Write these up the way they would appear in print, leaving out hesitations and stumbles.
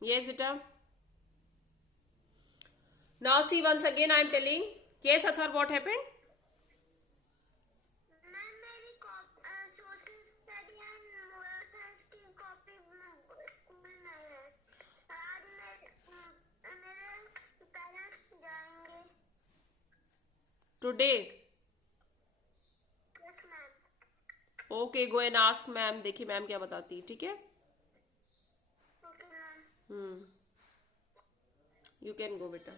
Yes, beta. Now see, once again I am telling. Yes, Athar, what happened? Ma'am मेरी social study and moral science की copy school में है। आज मेरे parents जाएंगे। Today. Yes ma'am. Okay, go and ask ma'am. देखिए ma'am क्या बताती है, ठीक है? Okay ma'am. You can go, beta.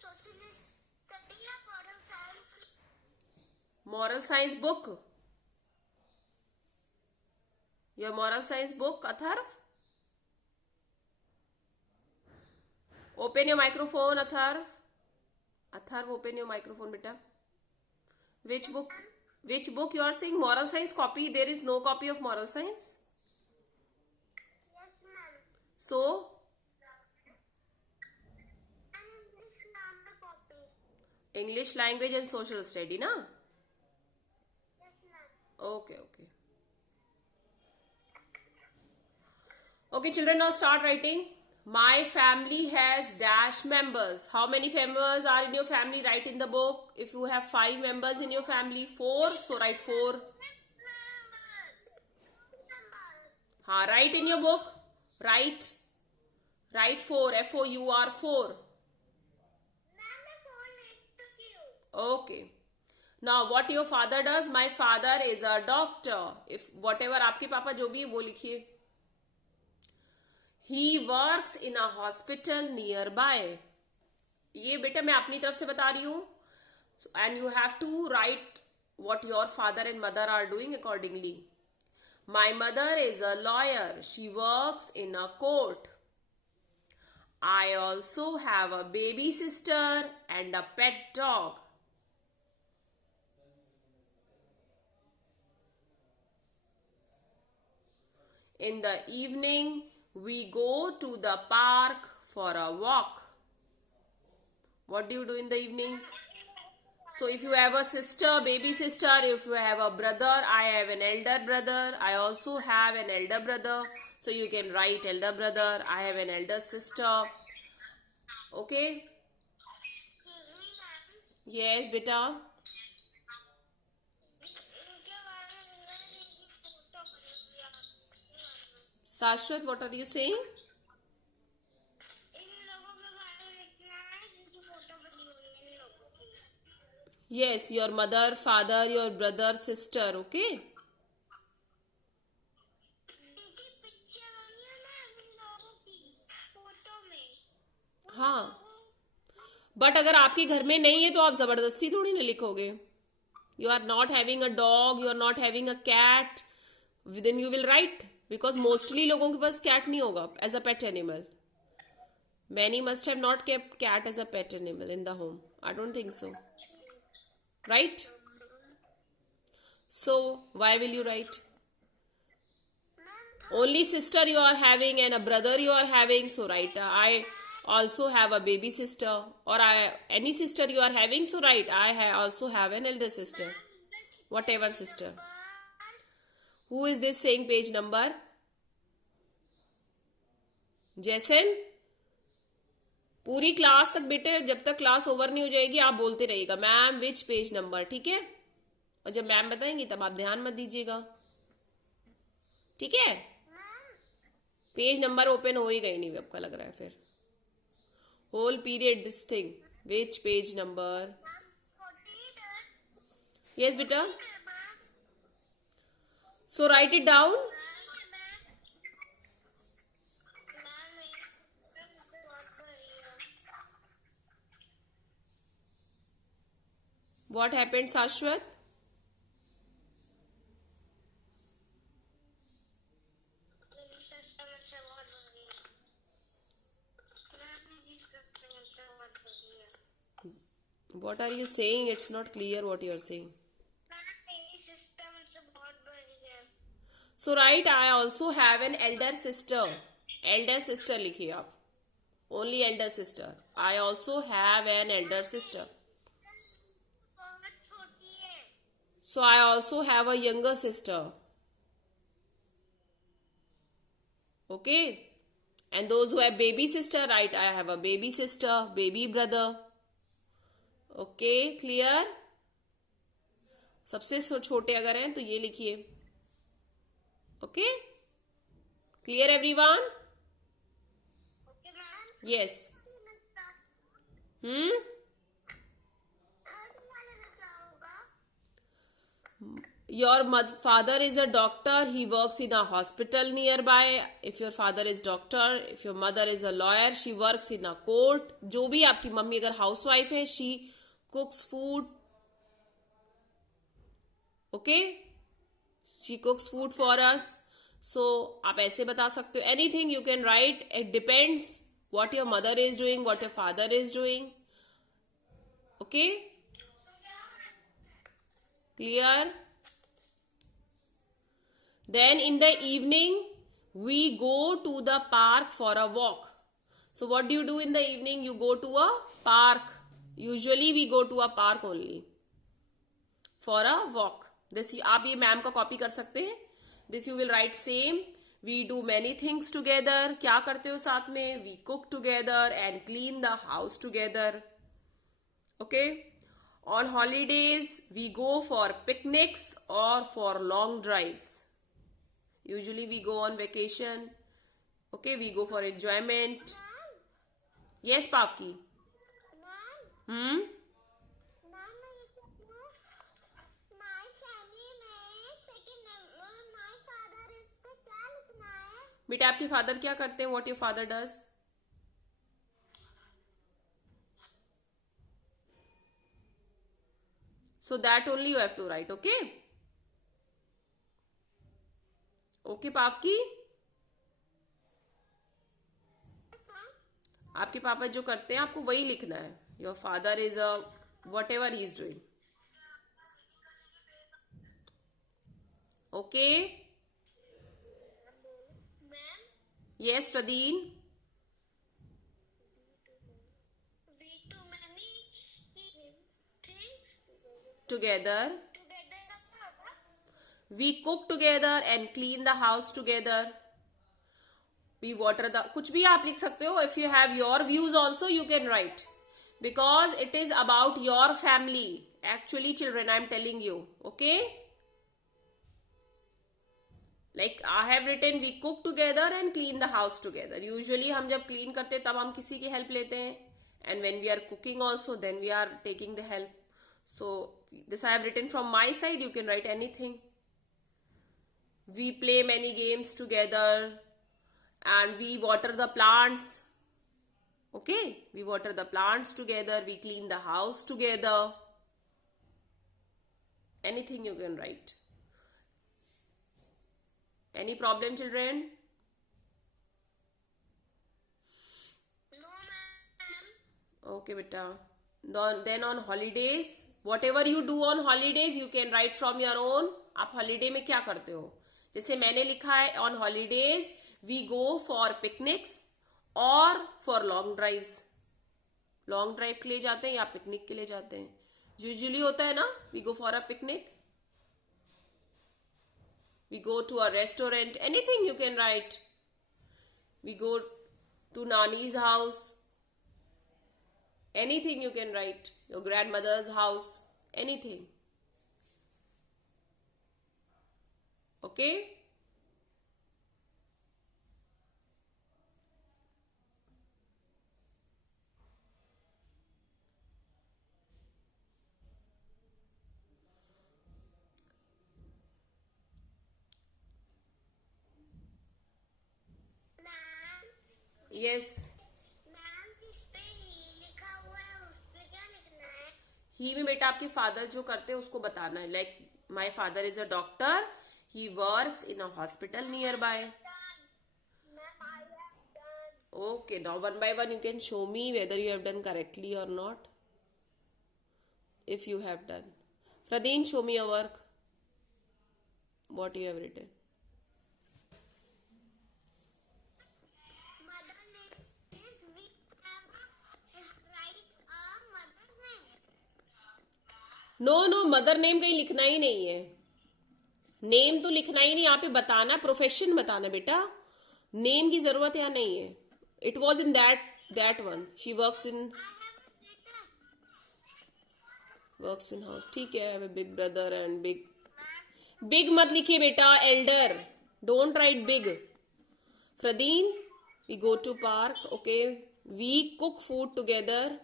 Social study या moral science? Moral science book. Your moral science book, Atharv. Open your microphone, Atharv. Atharv, open your microphone, beta. Which book? Which book you are saying? Moral science copy. There is no copy of moral science. Yes ma'am. So, English नाम में copy. English language and social study, na? Yes ma'am. Okay, okay. Okay, children, now start writing. My family has dash members. How many members are in your family? Write in the book. If you have 5 members in your family, 4. So write 4. Ha, write in your book. Write. Write 4. F-O-U-R 4. Okay. Now what your father does? My father is a doctor. If whatever आपके पापा जो भी वो लिखिए. He works in a hospital nearby. ये बेटा मैं अपनी तरफ से बता रही हूँ. And you have to write what your father and mother are doing accordingly. My mother is a lawyer. She works in a court. I also have a baby sister and a pet dog. In the evening, we go to the park for a walk. What do you do in the evening? So if you have a sister, baby sister, if you have a brother, I have an elder brother. I also have an elder brother. So you can write elder brother. I have an elder sister. Okay? Yes, beta. Sashwat, what are you saying? Yes, your mother, father, your brother, sister. Okay? हाँ. But अगर आपके घर में नहीं है तो आप जबरदस्ती थोड़ी ना लिखोगे. You are not having a dog, you are not having a cat, then you will write. Because mostly लोगों के पास cat नहीं होगा as a pet animal. Many must have not kept cat as a pet animal in the home. I don't think so. Right? So, why will you write? Only sister you are having and a brother you are having, so write. I also have a baby sister, or any sister you are having, so write. I also have an elder sister. Whatever sister. Who is this saying page number? जैसन पूरी class तक बेटे, जब तक class over नहीं हो जाएगी आप बोलते रहिएगा मैम विच पेज नंबर, ठीक है? और जब मैम बताएंगी तब आप ध्यान मत दीजिएगा, ठीक है? पेज नंबर ओपन हो ही गई नहीं आपका लग रहा है फिर. Whole period this thing. Which page number? Yes बेटा. So write it down. What happened, Sashwat? What are you saying? It's not clear what you are saying. So right, I also have an elder sister. Elder sister लिखिए आप. Only elder sister. I also have an elder sister. So I also have a younger sister. Okay. And those who have baby sister, write I have a baby sister, baby brother. Okay, clear? सबसे छोटे अगर हैं तो ये लिखिए. Okay, clear everyone? Okay, ma'am. Yes. Third वाले में क्या होगा? Your father is a doctor. He works in a hospital nearby. If your father is doctor, if your mother is a lawyer, she works in a court. जो भी आपकी mummy अगर housewife है, she cooks food. Okay, she cooks food for us. So आप ऐसे बता सकते हो. Anything you can write. It depends what your mother is doing, what your father is doing. Okay, clear? Then in the evening, we go to the park for a walk. So what do you do in the evening? You go to a park. Usually we go to a park only for a walk. This आप ये ma'am का copy कर सकते हैं. This you will write same. We do many things together. क्या करते हो साथ में? We cook together and clean the house together. Okay. On holidays, we go for picnics or for long drives. Usually we go on vacation. Okay, we go for enjoyment. Yes, Pavki. Ma'am, ma'am मैं ये कहूँ, my family में second my father is पे क्या लिखना है? बेटा आपके फादर क्या करते हैं? What your father does? So that only you have to write. Okay. Okay, Pavki. आपके पापा जो करते हैं आपको वही लिखना है. Your father is a whatever he is doing. Okay. Ma'am, yes Pradeen. we do many things together. together का क्या होगा? We cook together and clean the house together. We water the. कुछ भी आप लिख सकते हो. If you have your views also you can write, because it is about your family. Actually children, I am telling you. Okay. Like I have written, we cook together and clean the house together. Usually हम जब clean करते हैं तब हम किसी की help लेते हैं. And when we are cooking also, then we are taking the help. So this I have written from my side. You can write anything. We play many games together and we water the plants. Okay, we water the plants together. We clean the house together. Anything you can write. Any problem, children? No, ma'am. Okay, beta. Then on holidays, whatever you do on holidays, you can write from your own. आप holiday में क्या करते हो? जैसे मैंने लिखा है, on holidays we go for picnics or for long drives. Long drive के लिए जाते हैं या पिकनिक के लिए जाते हैं? Usually होता है ना, we go for a picnic. We go to a restaurant. Anything you can write. We go to Nani's house. Anything you can write. Your grandmother's house. Anything. Okay? Ma'am, Yes. Ma'am जिस पे ही लिखा हुआ है उस पे क्या लिखना है? ही में बेटा आपके फादर जो करते हैं उसको बताना है. Like my father is a doctor. He works in a hospital near by. Ma'am, I have done. Okay, now one by one you can show me whether you have done correctly or not. If you have done. Pradeen, show me your work. What you have written. Mother name is we have write a mother's name. No mother name कहीं लिखना ही नहीं है. Name तो लिखना ही नहीं. यहाँ पे बताना, प्रोफेशन बताना बेटा. नेम की जरूरत यहाँ नहीं है. It was in that one. She works in house. ठीक है. I have a big brother and big मत लिखिए बेटा. Elder. Don't write big. Fradeen, we go to park. Okay. We cook food together.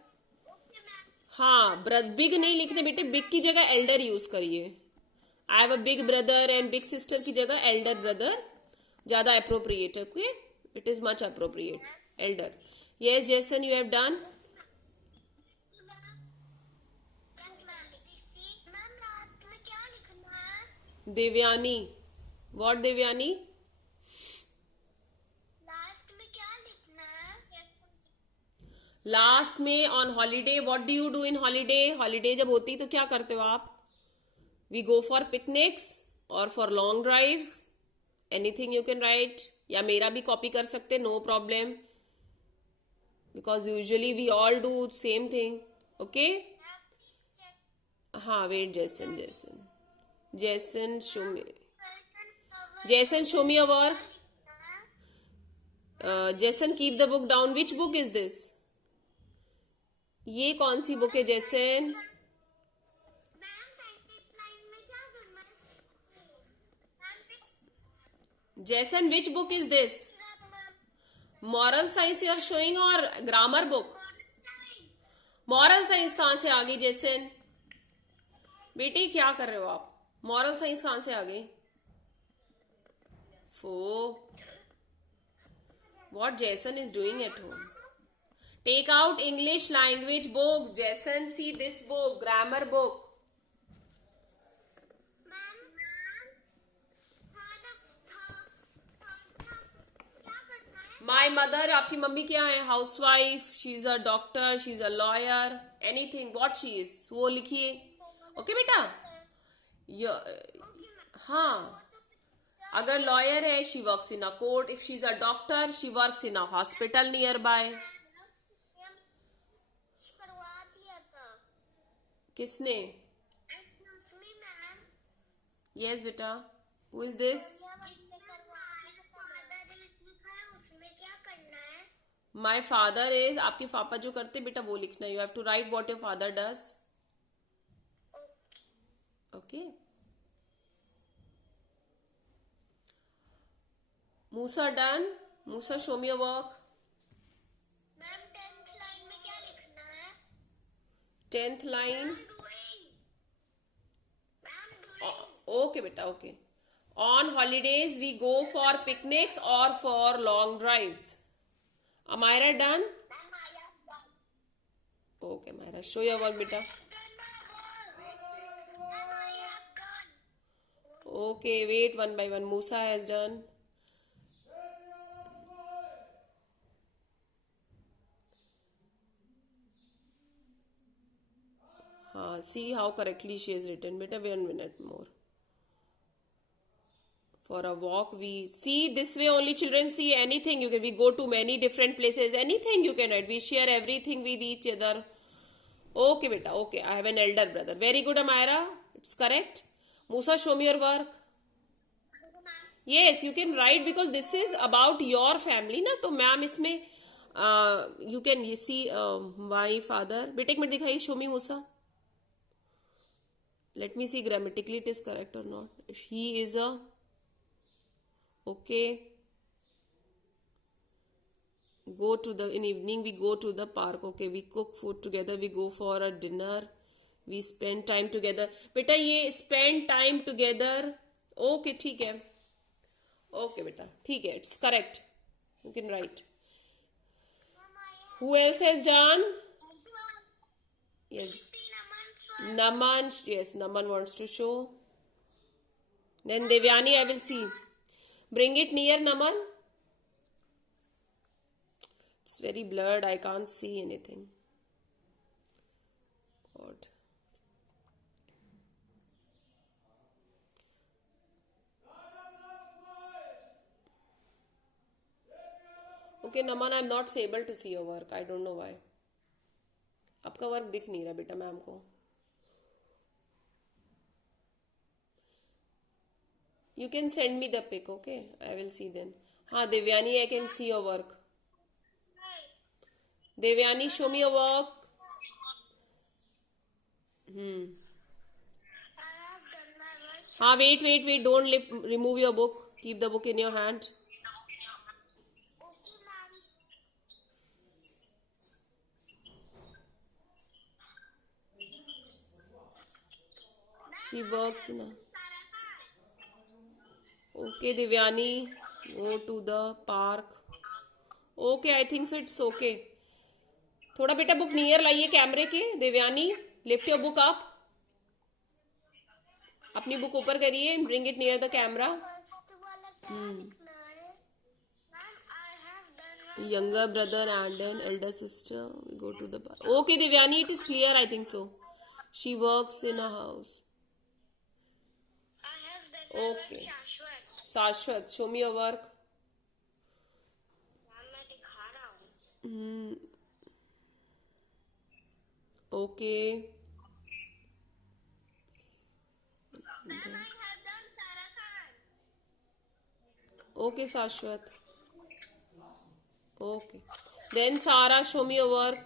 हाँ, बिग नहीं लिखने बेटे. Big की जगह एल्डर यूज करिए. I have a big brother and big sister की जगह एल्डर ब्रदर ज्यादा अप्रोप्रिएट है. Okay, it is much appropriate. Elder. Yes Jason, you have done. Devyani. What Devyani? Last में on holiday. What do you do in holiday? Holiday जब होती तो क्या करते हो आप? वी गो फॉर पिकनिक्स और for long drives. Anything you can write. या मेरा भी कॉपी कर सकते, no problem, because usually we all do same thing. Okay. हाँ, wait. Jason show me. Jason show me your work. Jason keep the book down. Which book is this? ये कौन सी book है Jason? Jason which book is this? Moral science you are showing और grammar book? Moral science कहां से आ गई Jason? बेटे क्या कर रहे हो आप? मॉरल साइंस कहां से आ गई? What Jason is doing at home? Take out English language book. Jason, see this book, grammar book. My mother, आपकी मम्मी क्या है? Housewife. She is a doctor. She is a lawyer. Anything. What she is? वो लिखिए. Okay बेटा? हाँ. अगर lawyer है, she works in a court. If she is a doctor, she works in a hospital nearby. किसने? Yes बेटा. Who is this? My father is. आपके पापा जो करते बेटा वो लिखना. You have to write what your father does. Okay. Musa done. Musa show me your work. 10th line. Okay beta, okay. On holidays we go for picnics or for long drives. Amira done? Okay Amira, show your work beta. Okay, wait, one by one. Musa has done. See how correctly she has written. Beta, 1 minute more. For a walk, we see this way only. Children see anything. We go to many different places. Anything you can write. We share everything with each other. Okay, beta. Okay, I have an elder brother. Very good, Amira. It's correct. Musa, show me your work. Yes, you can write because this is about your family, na. तो ma'am इसमें you can see my father. बेटे एक minute दिखाइए. Show me Musa. Let me see grammatically it is correct or not. He is a. Okay. Go to the. In evening we go to the park. Okay. We cook food together. We go for a dinner. We spend time together. बेटा ये spend time together. Okay, ठीक है. Okay बेटा ठीक है. It's correct. You can write. Who else has done? Yes. Naman, yes, Naman wants to show. Then Devyani, I will see. Bring it near, Naman. It's very blurred. I can't see anything. God. Okay, Naman, I'm not able to see your work. I don't know why. आपका work दिख नहीं रहा बेटा ma'am को. You can send me the pic, okay? I will see then. हाँ Devyani, I can see your work. Devyani, show me your work. Wait. Don't remove your book. Keep the book in your hand. Okay, ma'am. She works in a... Okay, Devyani, go to the park. Okay, I think so. It's okay. थोड़ा बेटा book near लाइए कैमरे के. Devyani, lift your book up. अपनी book ऊपर करिए and bring it near the camera. Younger brother and an elder sister. We go to the park. Okay, Devyani, it is clear. I think so. She works in a house. Okay. Shashwat, show me your work. मैं दिखा रहा हूँ. Okay. Ma'am, I have done Sara Khan. Okay, Shashwat. Okay. Then Sarah, show me your work.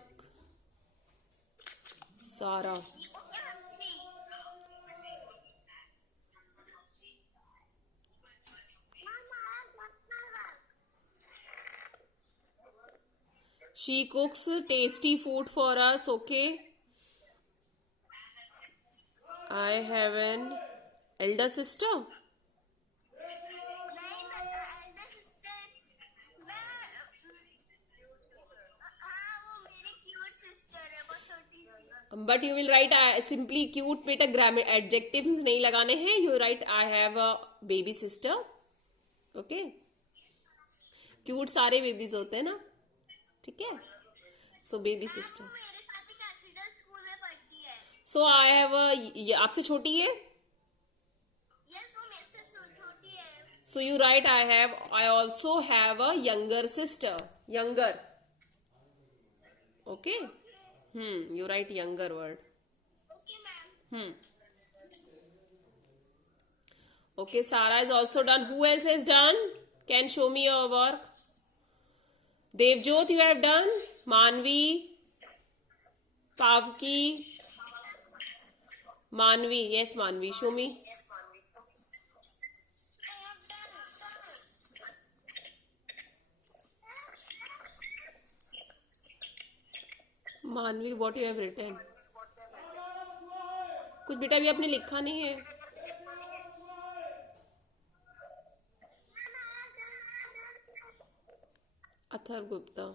Sarah. Okay, I'm free. Ma'am, I have done my work. She cooks tasty food for us, okay? I have an elder sister. नहीं बेटा Elder sister मैं हाँ वो मेरी cute sister है वो छोटी सी. But you will write simply cute, बेटा grammar adjectives नहीं लगाने हैं. You write I have a baby sister. Okay? Cute सारे babies होते हैं ना. ठीक है? So baby sister. वो मेरे साथ ही कैथेड्रल स्कूल में पढ़ती है. So I have a... ये आपसे छोटी है? यस वो मेरे से छोटी है. So you write I also have a younger sister. Younger. Okay? You write younger word. Okay ma'am. Okay, Sarah is also done. Who else has done? Can show me your work. Devjot, you have done. Manvi. Pavki. Manvi. Yes, Manvi. Show me. I have done. Manvi, what you have written? कुछ बेटा अभी आपने लिखा नहीं है. Atharva Gupta.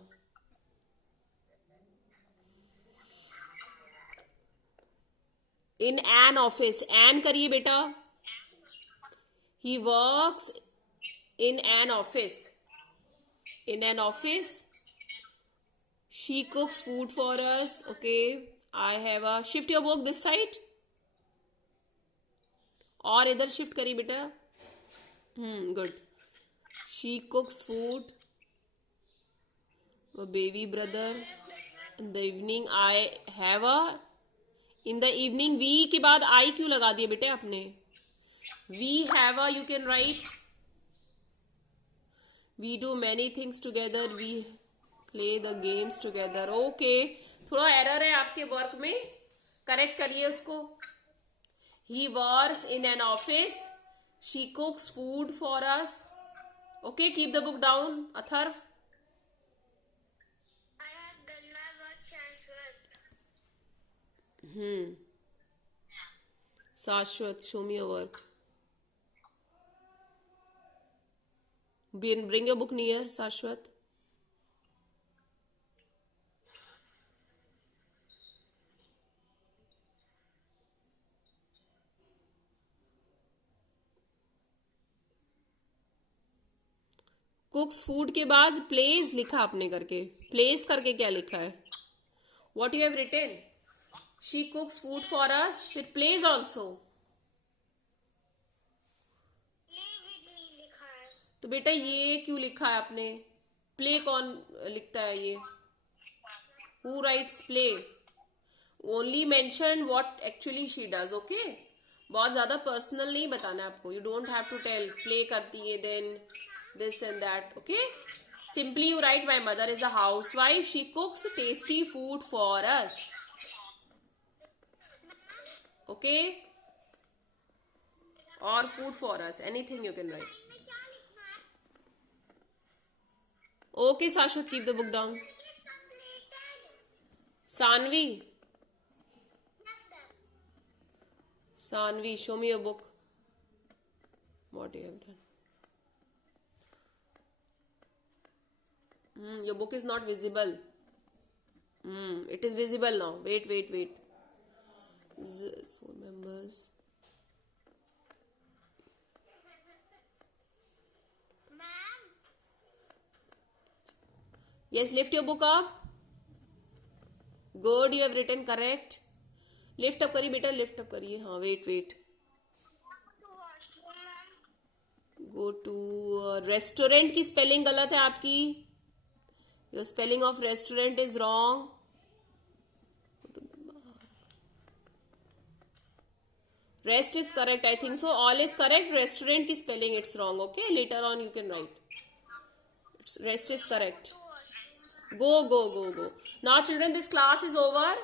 In an office. An करिए बेटा. He works in an office. In an office. She cooks food for us. Okay. I have a... Shift your book this side. और इधर शिफ्ट करिए बेटा. Good. She cooks food. A baby brother. In the evening I have a... In the evening we के बाद I क्यों लगा दिए बेटे आपने? We have a... You can write. We do many things together. We play the games together. Okay. थोड़ा error है आपके वर्क में. करेक्ट करिए उसको. He works in an office. She cooks food for us. Okay, keep the book down. Atharv. I have done my work, Shashwat. Shashwat, show me your work. Bring your book near, Shashwat. कुक्स food के बाद place लिखा आपने करके. Place करके क्या लिखा है? What you have written? She cooks food for us. फिर plays also. Play with me लिखा है. तो बेटा ये क्यों लिखा है आपने? प्ले कौन लिखता है ये? Who writes play? Only mention what actually she does. Okay, बहुत ज्यादा पर्सनल नहीं बताना है आपको. You don't have to tell play करती है then this and that. Okay, Simply you write, my mother is a housewife. She cooks tasty food for us. Okay? Or food for us. Anything you can write. में क्या लिखना है? Okay, Shashwat, keep the book down. It is completed. Sanvi. Yes, sir. Sanvi, show me your book. What you have done. Your book is not visible. It is visible now. Wait. 4 members. Ma'am, Yes, lift your book up. Good, you have written correct. Lift up करिए बेटा, lift up करिए. हाँ, wait. to washroom, ma'am. Go to restaurant की spelling गलत है आपकी. Your spelling of restaurant is wrong. Rest is correct, I think so. All is correct. Restaurant की spelling it's wrong. Okay, later on you can write. Rest is correct. Go. Now children, this class is over.